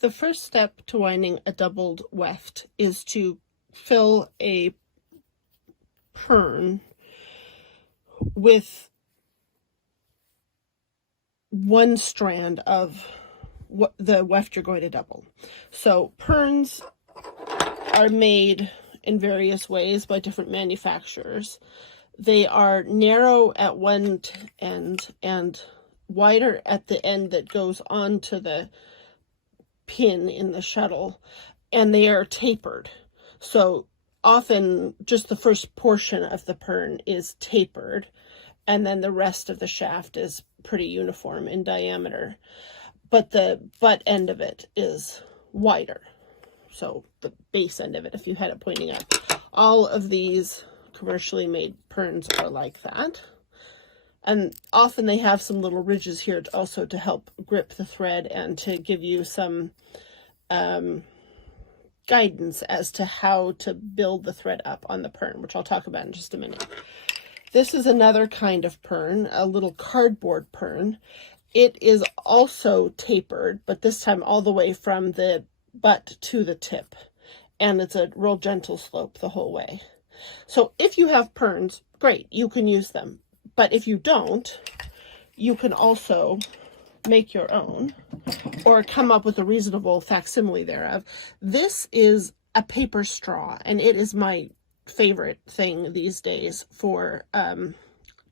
The first step to winding a doubled weft is to fill a pirn with one strand of what the weft you're going to double. So pirns are made in various ways by different manufacturers. They are narrow at one end and wider at the end that goes onto the pin in the shuttle, and they are tapered. So often just the first portion of the pirn is tapered, and then the rest of the shaft is pretty uniform in diameter, but the butt end of it is wider. So the base end of it, if you had it pointing up. All of these commercially made pirns are like that. And often they have some little ridges here also to help grip the thread and to give you some guidance as to how to build the thread up on the pirn, which I'll talk about in just a minute. This is another kind of pirn, a little cardboard pirn. It is also tapered, but this time all the way from the butt to the tip. And it's a real gentle slope the whole way. So if you have pirns, great, you can use them. But if you don't, you can also make your own or come up with a reasonable facsimile thereof. This is a paper straw, and it is my favorite thing these days for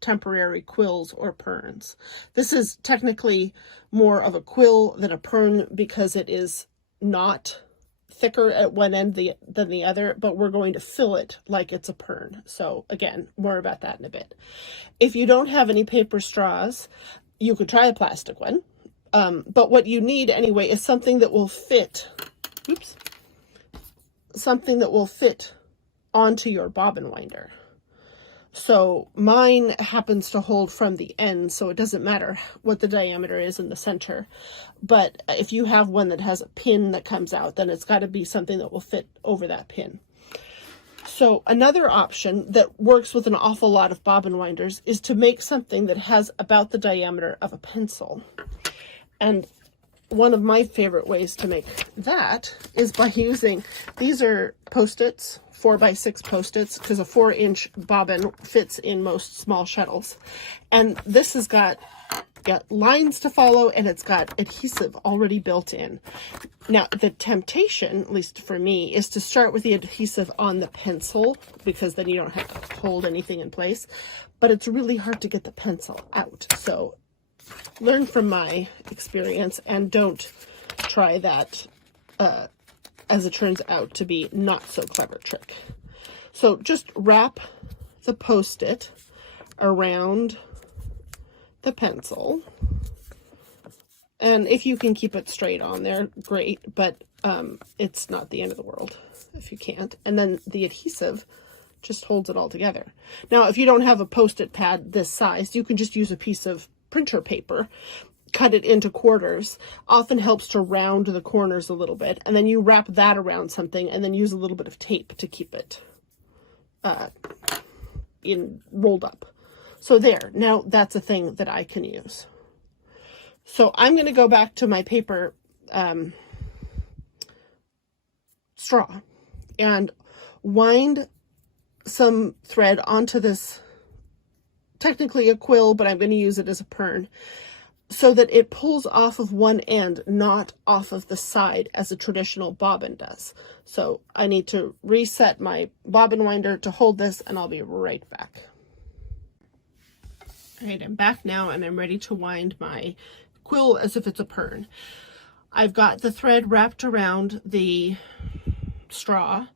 temporary quills or pirns. This is technically more of a quill than a pirn because it is not thicker at one end than the other, but we're going to fill it like it's a pirn. So again, more about that in a bit. If you don't have any paper straws, you could try a plastic one. But what you need anyway is something that will fit, something that will fit onto your bobbin winder. So mine happens to hold from the end, so it doesn't matter what the diameter is in the center. But if you have one that has a pin that comes out, then it's got to be something that will fit over that pin. So another option that works with an awful lot of bobbin winders is to make something that has about the diameter of a pencil. And one of my favorite ways to make that is by using, these are Post-its, 4x6 Post-its, because a 4-inch bobbin fits in most small shuttles. And this has got lines to follow, and it's got adhesive already built in. Now, the temptation, at least for me, is to start with the adhesive on the pencil, because then you don't have to hold anything in place. But it's really hard to get the pencil out. So learn from my experience and don't try that as it turns out to be not so clever trick. So just wrap the Post-it around the pencil, and if you can keep it straight on there, great, but it's not the end of the world if you can't. And then the adhesive just holds it all together. Now, if you don't have a Post-it pad this size, you can just use a piece of printer paper, cut it into quarters. Often helps to round the corners a little bit, and then you wrap that around something and then use a little bit of tape to keep it rolled up. So there, now that's a thing that I can use. So I'm going to go back to my paper straw and wind some thread onto this, technically a quill, but I'm going to use it as a pirn, so that it pulls off of one end, not off of the side as a traditional bobbin does. So I need to reset my bobbin winder to hold this, and I'll be right back. All right, I'm back now, and I'm ready to wind my quill as if it's a pirn. I've got the thread wrapped around the straw,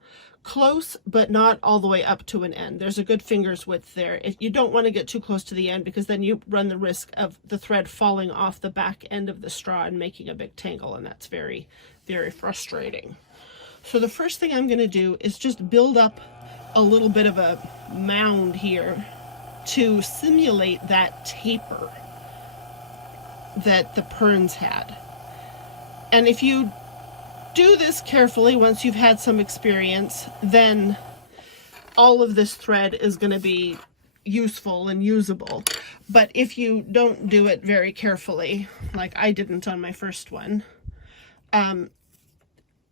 close, but not all the way up to an end. There's a good finger's width there. If you don't want to get too close to the end, because then you run the risk of the thread falling off the back end of the straw and making a big tangle, and that's very, very frustrating. So the first thing I'm going to do is just build up a little bit of a mound here to simulate that taper that the pirns had. And if you do this carefully, once you've had some experience, then all of this thread is going to be useful and usable. But if you don't do it very carefully, like I didn't on my first one,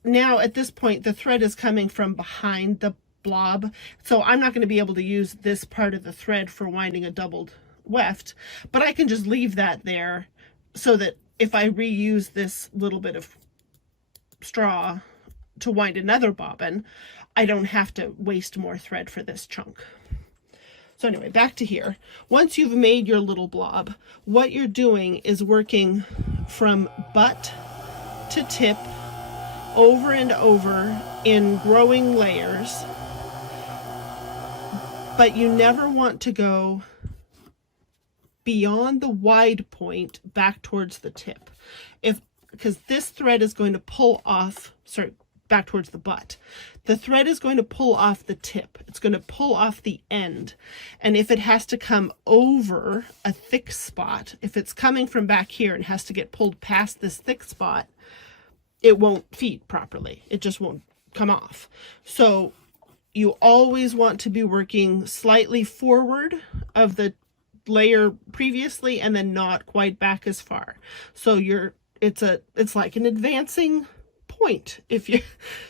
now at this point, the thread is coming from behind the blob. So I'm not going to be able to use this part of the thread for winding a doubled weft, but I can just leave that there so that if I reuse this little bit of straw to wind another bobbin, I don't have to waste more thread for this chunk. So anyway, back to here. Once you've made your little blob, what you're doing is working from butt to tip over and over in growing layers, but you never want to go beyond the wide point back towards the tip. Because this thread is going to pull off, back towards the butt. The thread is going to pull off the tip. It's going to pull off the end. And if it has to come over a thick spot, if it's coming from back here and has to get pulled past this thick spot, it won't feed properly. It just won't come off. So you always want to be working slightly forward of the layer previously and then not quite back as far. So it's like an advancing point. If you're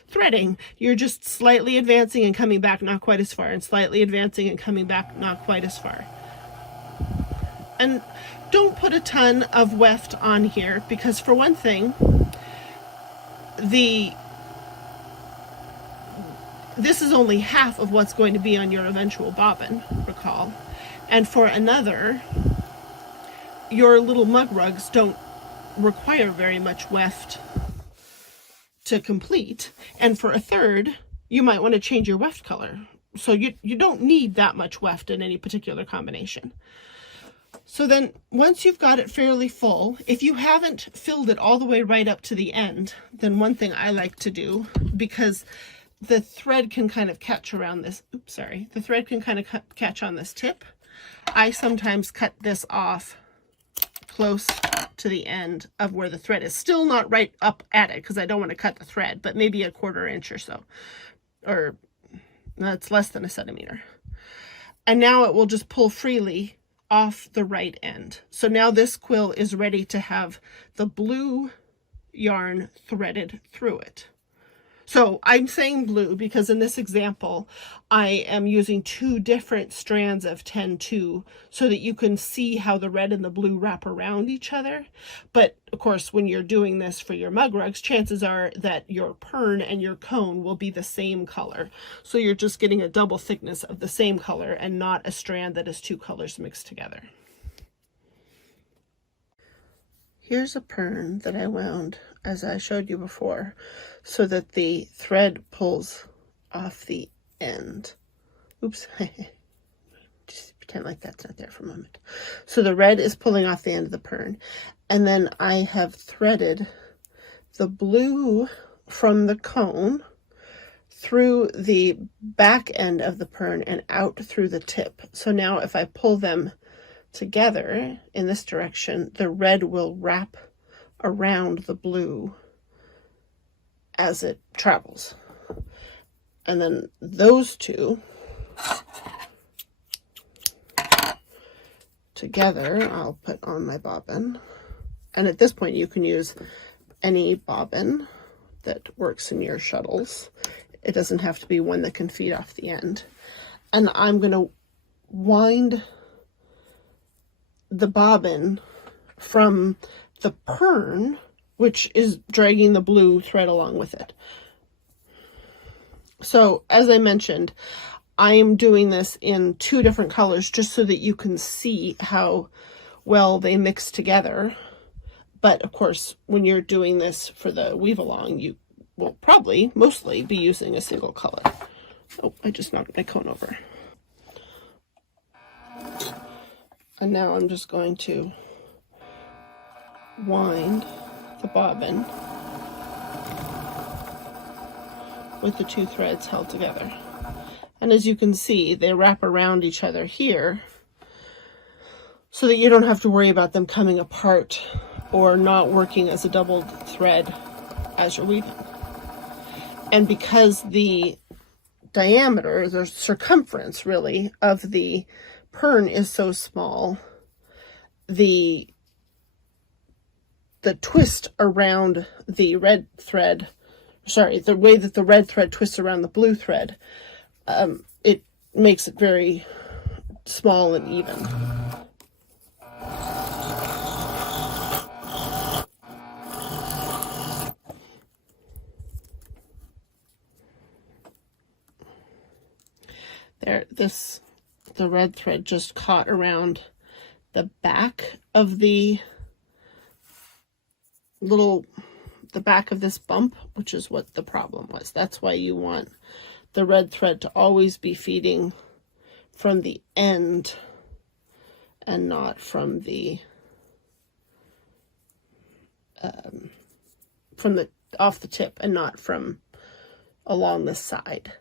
threading, you're just slightly advancing and coming back not quite as far, and slightly advancing and coming back not quite as far. And don't put a ton of weft on here, because for one thing, this is only half of what's going to be on your eventual bobbin, recall. And for another, your little mug rugs don't require very much weft to complete. And for a third, you might want to change your weft color. So you don't need that much weft in any particular combination. So then once you've got it fairly full, if you haven't filled it all the way right up to the end, then one thing I like to do, because the thread can kind of catch around this, the thread can kind of catch on this tip, I sometimes cut this off close to the end of where the thread is. Still not right up at it, because I don't want to cut the thread, but maybe a 1/4 inch or so, or that's less than a centimeter. And now it will just pull freely off the right end. So now this quill is ready to have the blue yarn threaded through it. So I'm saying blue because in this example, I am using 2 different strands of 10-2 so that you can see how the red and the blue wrap around each other. But of course, when you're doing this for your mug rugs, chances are that your pirn and your cone will be the same color. So you're just getting a double thickness of the same color and not a strand that is 2 colors mixed together. Here's a pirn that I wound, as I showed you before, so that the thread pulls off the end. Oops, just pretend like that's not there for a moment. So the red is pulling off the end of the pirn. And then I have threaded the blue from the cone through the back end of the pirn and out through the tip. So now if I pull them together in this direction, the red will wrap around the blue as it travels. And then those two together I'll put on my bobbin. And at this point you can use any bobbin that works in your shuttles. It doesn't have to be one that can feed off the end. And I'm going to wind the bobbin from the pirn, which is dragging the blue thread along with it. So as I mentioned, I am doing this in 2 different colors just so that you can see how well they mix together. But of course, when you're doing this for the weave along, you will probably mostly be using a single color. Oh, I just knocked my cone over. And now I'm just going to wind the bobbin with the 2 threads held together. And as you can see, they wrap around each other here so that you don't have to worry about them coming apart or not working as a doubled thread as you're weaving. And because the diameter, the circumference really, of the pirn is so small, the twist around the red thread sorry, the way that the red thread twists around the blue thread, it makes it very small and even. There, the red thread just caught around the back of the back of this bump, which is what the problem was. That's why you want the red thread to always be feeding from the end and not from the off the tip, and not from along the side.